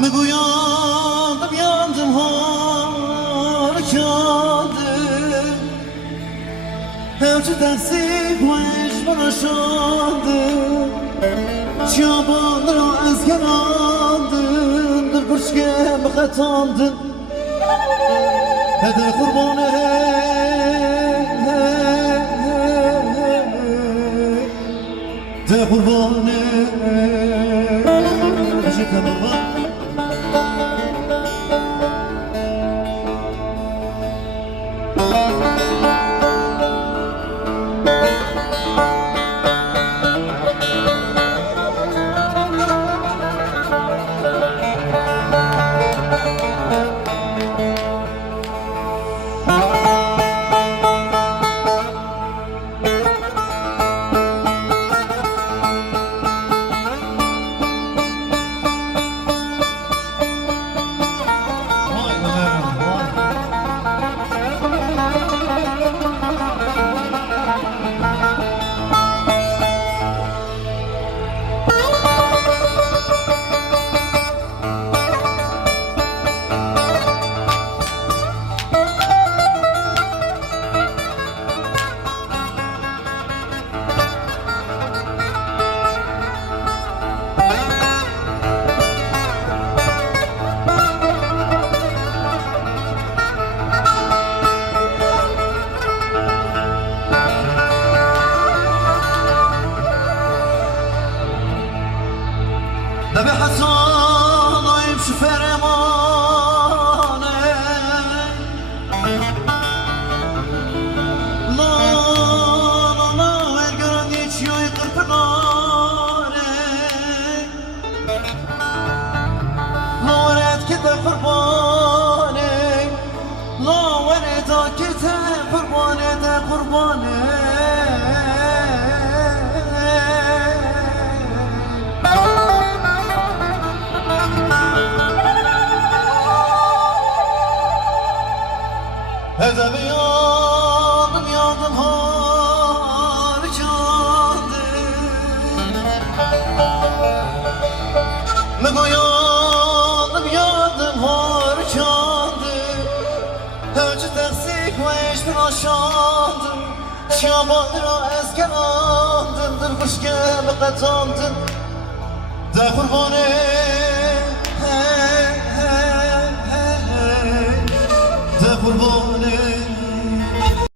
میگویم یادم ها رو کرده هرچه تقصیب و عشق را شده چیابان را از گراندن در برشگه بخطاندن هده قربانه ده قربانه بشکم قربان نبي حسن ويمشي في رمانه لا لا لا ويقرن يجي ويقرب ناره لا ورد كده قرباني لا ورد كده قرباني ده قرباني هذا بياض نهار جاده بياض نهار جاده هرچه تقصیق و عشق را شاندم شیابان را از گراندم در بشکه بقطاندم در قربانه